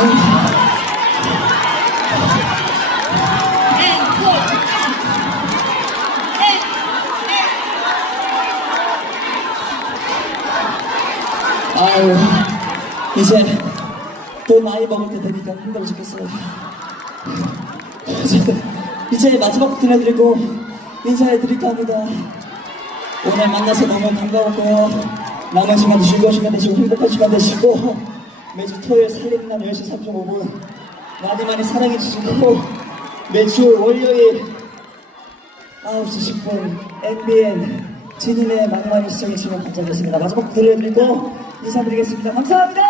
아유, 이제 또 나이 먹을 때 되니까 힘들어 죽겠어요. 이제 마지막 들려드리고 인사해드릴까 합니다. 오늘 만나서 너무 반가웠고요. 남은 시간 즐거운 시간 되시고 행복한 시간 되시고 매주 토요일 살리는 날 10시 35분 많이 많이 사랑해 주시고 매주 월요일 9시 10분 MBN 진인의 많이 시청해 주시면 감사하겠습니다. 마지막 들려드리고 인사드리겠습니다. 감사합니다.